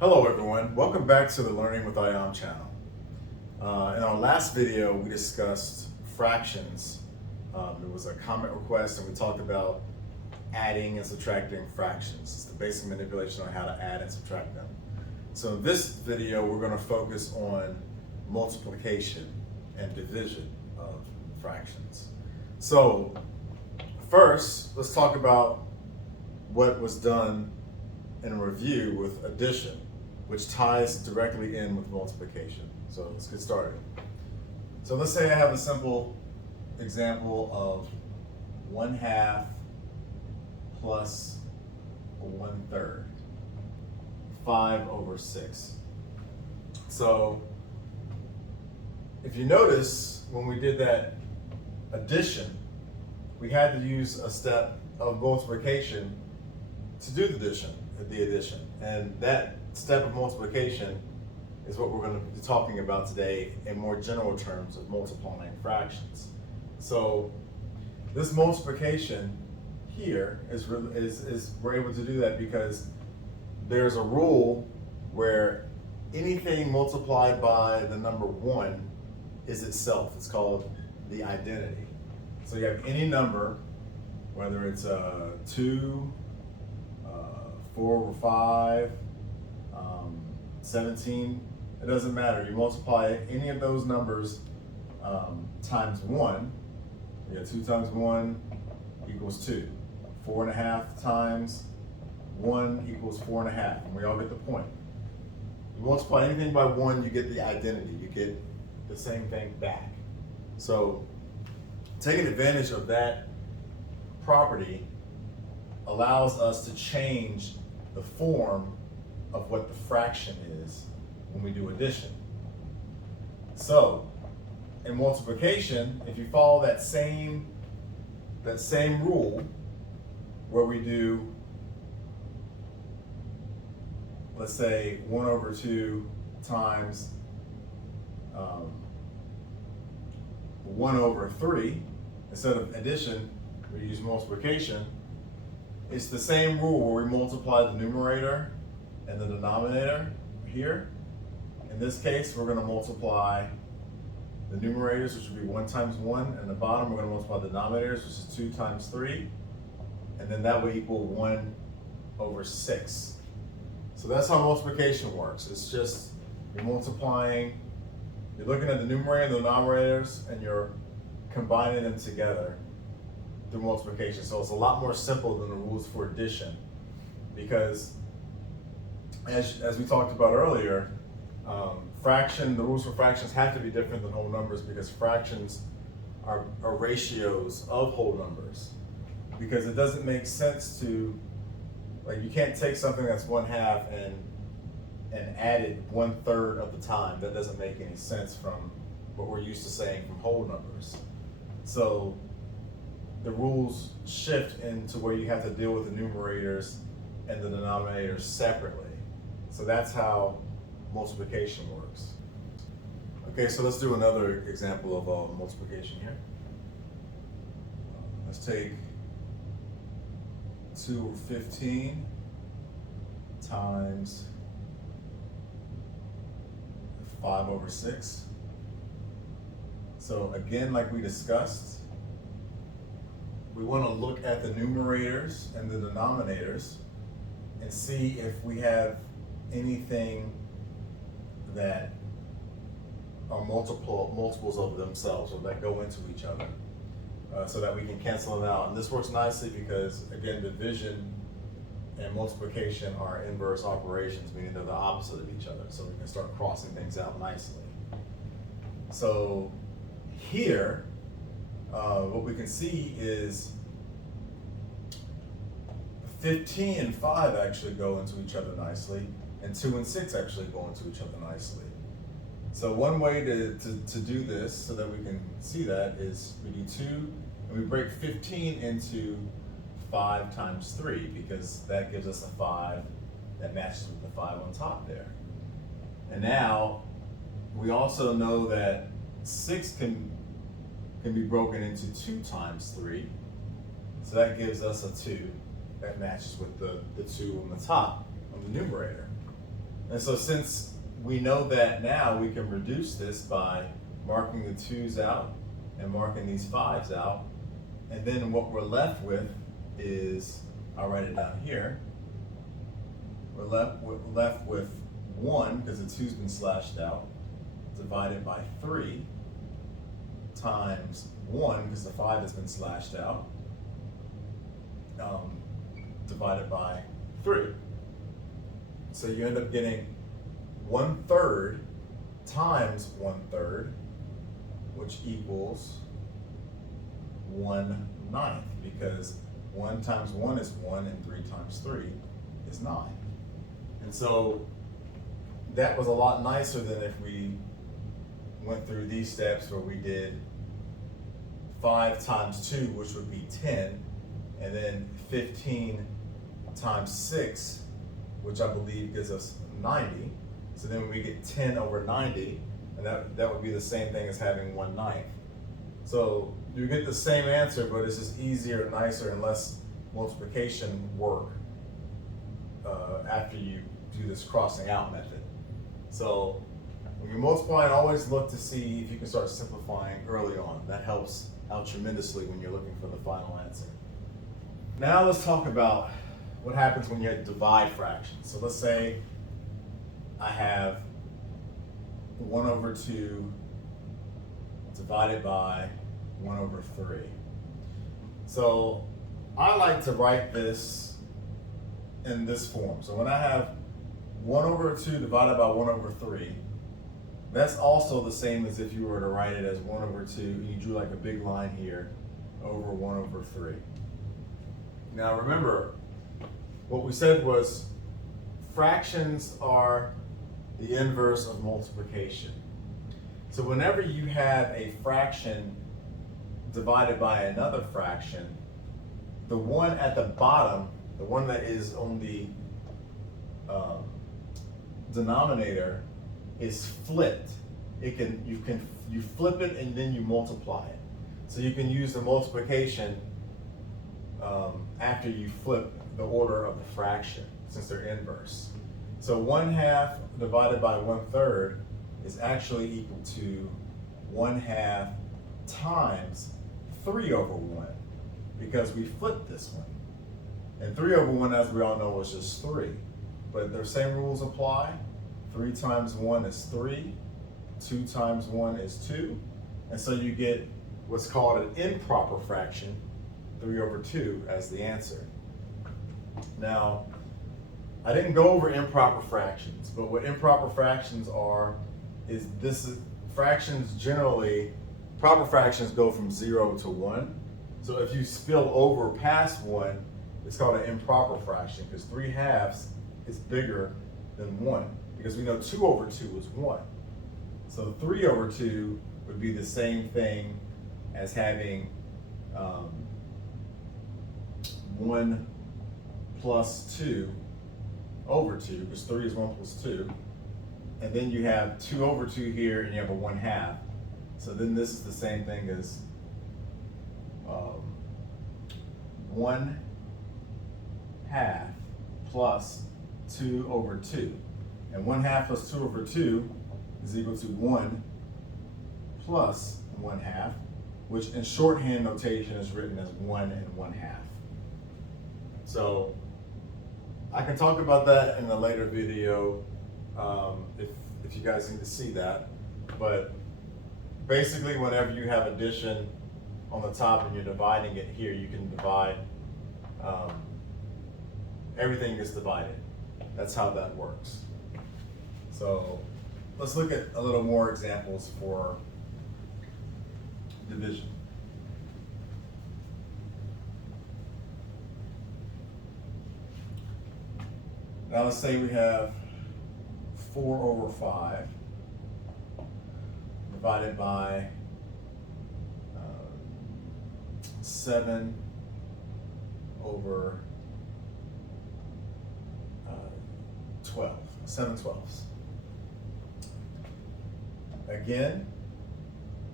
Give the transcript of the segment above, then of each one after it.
Hello everyone, welcome back to the Learning with IOM channel. In our last video we discussed fractions. It was a comment request and we talked about adding and subtracting fractions. It's the basic manipulation on how to add and subtract them. So in this video we're going to focus on multiplication and division of fractions. So first let's talk about what was done in review with addition, which ties directly in with multiplication. So let's get started. So let's say I have a simple example of 1/2 plus 1/3, 5/6. So if you notice, when we did that addition, we had to use a step of multiplication to do the addition. And that step of multiplication is what we're going to be talking about today in more general terms of multiplying fractions. So this multiplication here is we're able to do that because there's a rule where anything multiplied by the number 1 is itself. It's called the identity. So you have any number, whether it's 2, 4/5, 17, it doesn't matter. You multiply any of those numbers times 1. You got 2 times 1 equals 2. 4.5 times 1 equals 4.5, and we all get the point. You multiply anything by 1, you get the identity. You get the same thing back. So taking advantage of that property allows us to change the form of what the fraction is when we do addition. So in multiplication, if you follow that same rule where we do, let's say 1/2 times 1/3, instead of addition, we use multiplication. It's the same rule where we multiply the numerator and the denominator here. In this case, we're going to multiply the numerators, which would be 1 times 1, and the bottom we're going to multiply the denominators, which is 2 times 3, and then that would equal 1/6. So that's how multiplication works. It's just you're multiplying, you're looking at the numerator and the denominators, and you're combining them together through multiplication. So it's a lot more simple than the rules for addition, because as we talked about earlier, the rules for fractions have to be different than whole numbers, because fractions are ratios of whole numbers. Because it doesn't make sense to, like, you can't take something that's 1/2 and add it 1/3 of the time. That doesn't make any sense from what we're used to saying from whole numbers. So the rules shift into where you have to deal with the numerators and the denominators separately. So that's how multiplication works. Okay, so let's do another example of multiplication here. Let's take 2/15 times 5/6. So again, like we discussed, we want to look at the numerators and the denominators and see if we have anything that are multiples of themselves, or that go into each other, so that we can cancel them out. And this works nicely because, again, division and multiplication are inverse operations, meaning they're the opposite of each other. So we can start crossing things out nicely. So here, what we can see is 15 and 5 actually go into each other nicely, and 2 and 6 actually go into each other nicely. So one way to do this so that we can see that is we do 2, and we break 15 into 5 times 3, because that gives us a 5 that matches with the 5 on top there. And now we also know that 6 can be broken into 2 times 3, so that gives us a 2 that matches with the 2 on the top of the numerator. And so since we know that now, we can reduce this by marking the 2's out and marking these 5's out. And then what we're left with is, I'll write it down here, we're left with 1, because the 2's been slashed out, divided by 3 times 1, because the 5 has been slashed out, divided by 3. So you end up getting 1/3 times 1/3, which equals 1/9, because 1 times 1 is 1 and 3 times 3 is 9. And so that was a lot nicer than if we went through these steps where we did 5 times 2, which would be 10, and then 15 times 6, which I believe gives us 90. So then we get 10 over 90, and that would be the same thing as having 1/9. So you get the same answer, but it's just easier, nicer, and less multiplication work after you do this crossing out method. So when you're multiplying, always look to see if you can start simplifying early on. That helps out tremendously when you're looking for the final answer. Now let's talk about what happens when you divide fractions. So let's say I have 1/2 divided by 1/3. So I like to write this in this form. So when I have 1/2 divided by 1/3, that's also the same as if you were to write it as 1/2, and you drew like a big line here over 1/3. Now remember, what we said was fractions are the inverse of multiplication. So whenever you have a fraction divided by another fraction, the one at the bottom, the one that is on the denominator, is flipped. You flip it and then you multiply it. So you can use the multiplication after you flip the order of the fraction, since they're inverse. So 1/2 divided by 1/3 is actually equal to 1/2 times 3/1, because we flipped this one. And 3/1, as we all know, is just 3. But the same rules apply. 3 times 1 is 3. 2 times 1 is 2. And so you get what's called an improper fraction, 3/2, as the answer. Now, I didn't go over improper fractions, but what improper fractions are is fractions generally, proper fractions go from 0 to 1. So if you spill over past 1, it's called an improper fraction, because 3/2 is bigger than 1, because we know 2/2 is 1. So 3/2 would be the same thing as having 1 plus 2/2, because 3 is 1 plus 2. And then you have 2/2 here, and you have a 1/2. So then this is the same thing as 1/2 plus 2/2. And 1/2 plus 2/2 is equal to 1 plus 1/2, which in shorthand notation is written as 1 and 1/2. So I can talk about that in a later video if you guys need to see that. But basically, whenever you have addition on the top and you're dividing it here, you can divide, everything is divided. That's how that works. So let's look at a little more examples for division. Now let's say we have 4/5 divided by 7/12, 7/12. Again,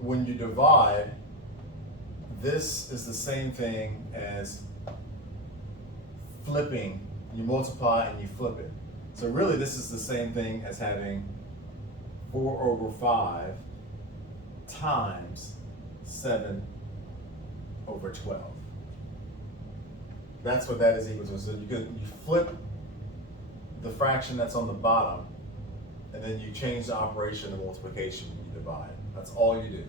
when you divide, this is the same thing as flipping. You multiply and you flip it. So really this is the same thing as having 4 over 5 times 7 over 12. That's what that is equal to. So you flip the fraction that's on the bottom, and then you change the operation of multiplication when you divide. That's all you do.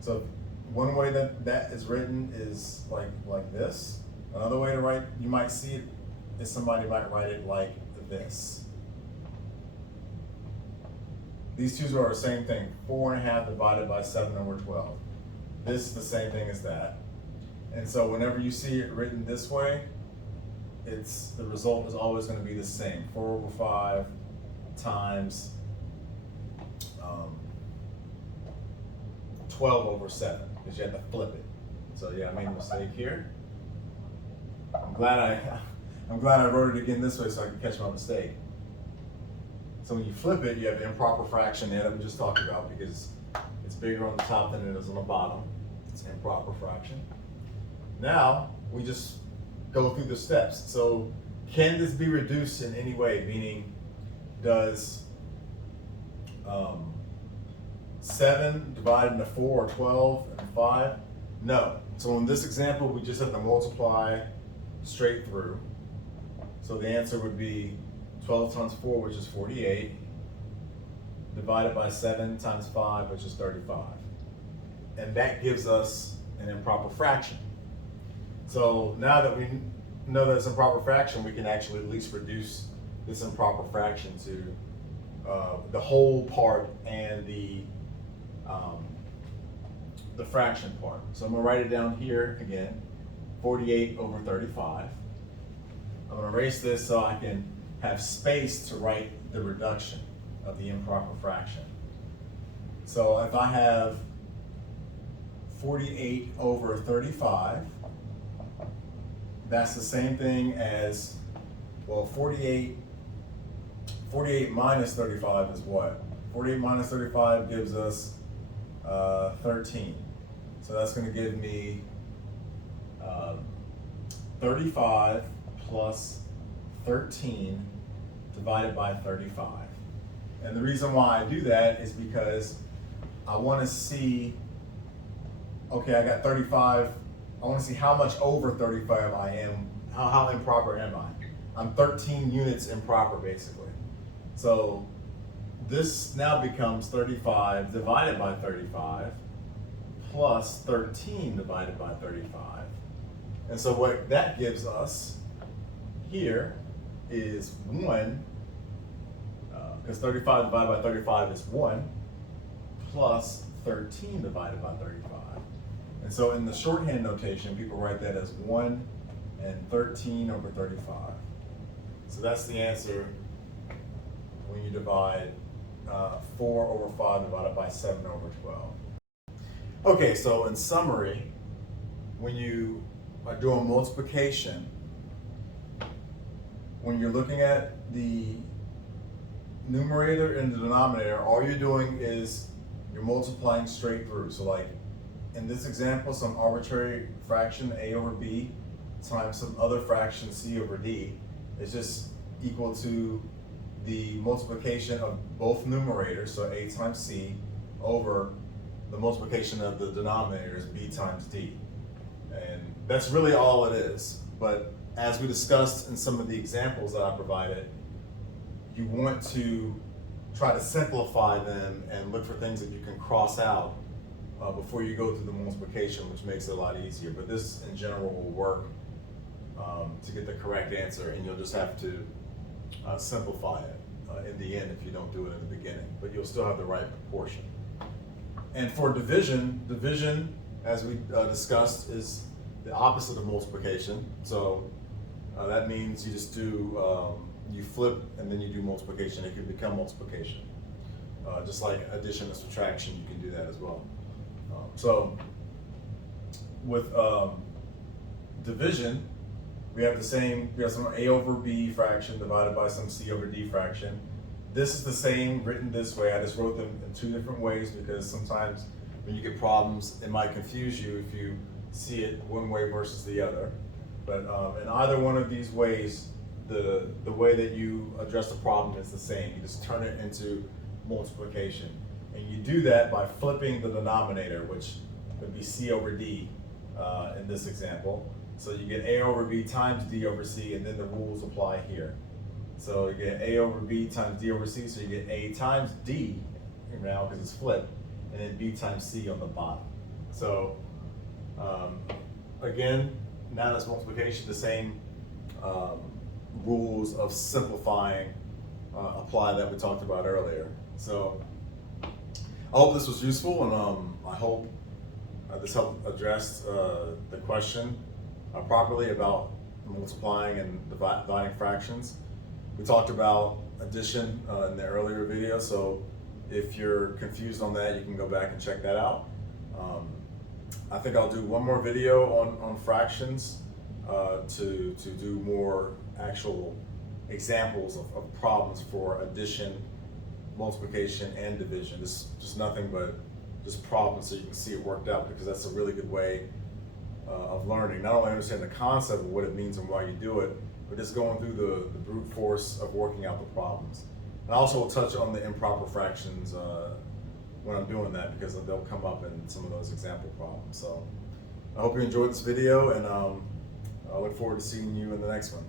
So one way that is written is like this. Another way to write, you might see it, is somebody might write it like this. These two are the same thing, 4.5 divided by 7 over 12. This is the same thing as that. And so whenever you see it written this way, the result is always going to be the same, 4 over 5 times 12 over 7, because you have to flip it. So yeah, I made a mistake here. I'm glad I wrote it again this way so I can catch my mistake. So when you flip it, you have the improper fraction that we just talked about, because it's bigger on the top than it is on the bottom. It's an improper fraction. Now we just go through the steps. So can this be reduced in any way? Meaning, does 7 divided into 4 or 12 and 5? No. So in this example, we just have to multiply straight through. So the answer would be 12 times 4, which is 48, divided by 7 times 5, which is 35. And that gives us an improper fraction. So now that we know that it's improper fraction, we can actually at least reduce this improper fraction to the whole part and the fraction part. So I'm going to write it down here again, 48 over 35. I'm going to erase this so I can have space to write the reduction of the improper fraction. So if I have 48 over 35, that's the same thing as, well, 48 minus 35 is what? 48 minus 35 gives us 13. So that's going to give me 35 plus 13 divided by 35. And the reason why I do that is because I want to see, okay, I got 35, I want to see how much over 35 I am, how improper am I? I'm 13 units improper, basically. So this now becomes 35 divided by 35 plus 13 divided by 35. And so what that gives us here is 1, because 35 divided by 35 is 1, plus 13 divided by 35. And so in the shorthand notation, people write that as 1 and 13 over 35. So that's the answer when you divide 4 over 5 divided by 7 over 12. Okay, so in summary, when you are doing multiplication, when you're looking at the numerator and the denominator, all you're doing is you're multiplying straight through. So like in this example, some arbitrary fraction a over b times some other fraction c over d is just equal to the multiplication of both numerators, so a times c, over the multiplication of the denominators, b times d. And that's really all it is. But as we discussed in some of the examples that I provided, you want to try to simplify them and look for things that you can cross out before you go through the multiplication, which makes it a lot easier. But this in general will work to get the correct answer, and you'll just have to simplify it in the end if you don't do it in the beginning, but you'll still have the right proportion. And for division, as we discussed, is the opposite of multiplication. So that means you just do, you flip and then you do multiplication. It can become multiplication. Just like addition and subtraction, you can do that as well. So with division, we have some a over b fraction divided by some c over d fraction. This is the same written this way. I just wrote them in two different ways because sometimes when you get problems, it might confuse you if you see it one way versus the other. But in either one of these ways, the way that you address the problem is the same. You just turn it into multiplication. And you do that by flipping the denominator, which would be C over D in this example. So you get A over B times D over C, and then the rules apply here. So you get A over B times D over C, so you get A times D now because it's flipped, and then B times C on the bottom. So again, now that's multiplication, the same rules of simplifying apply that we talked about earlier. So I hope this was useful, and I hope this helped address the question properly about multiplying and dividing fractions. We talked about addition in the earlier video, so if you're confused on that, you can go back and check that out. I think I'll do one more video on fractions to do more actual examples of problems for addition, multiplication, and division. This is just nothing but just problems so you can see it worked out, because that's a really good way of learning. Not only understand the concept of what it means and why you do it, but just going through the brute force of working out the problems. And I also will touch on the improper fractions when I'm doing that, because they'll come up in some of those example problems. So I hope you enjoyed this video, and I look forward to seeing you in the next one.